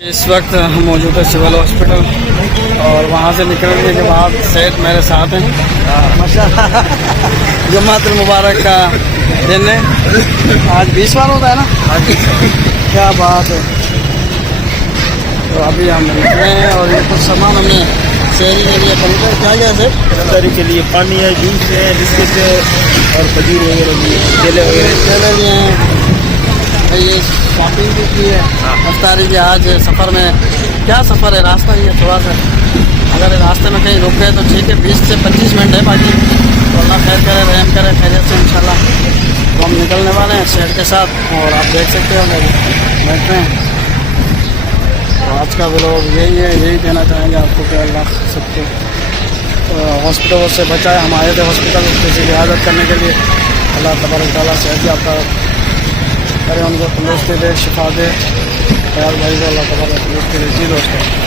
इस वक्त हम मौजूद है सिविल हॉस्पिटल और वहाँ से निकलने के बाद सेठ मेरे साथ हैं। माशाल्लाह जुम्मतुल मुबारक का दिन है, आज 20 बार होता है ना। क्या बात है। तो अभी हम निकले हैं और ये कुछ सामान हमने शहरी के लिए खरीदा। क्या गया सर? खरीदारी के लिए पानी है, जूस है, बिस्किट है और खजूर वगैरह भी है, केले वगैरह भी हैं। ये शॉपिंग भी की है अफ्तारी की। आज सफ़र में क्या सफ़र है, रास्ता ही है थोड़ा सा। अगर रास्ते में कहीं रुक गए तो ठीक है, 20 से 25 मिनट है बाकी। तो अल्लाह खैर करे, रहम करे, खैरियत से इंशाल्लाह। तो हम निकलने वाले हैं शहर के साथ और आप देख सकते हो बैठते हैं। तो आज का व्लॉग यही है, यही कहना चाहेंगे आपको कि अल्लाह सबको हॉस्पिटल से बचाए। हम आए थे हॉस्पिटल किसी की इजाज़त करने के लिए। अल्लाह तबारक तआला सेहत याफ्ता करे, उनको तंदुरुस्ती दे, शिफा दे। यार भाई को अल्लाह तबारक तंदुरुस्ती दे। जी दोस्तों।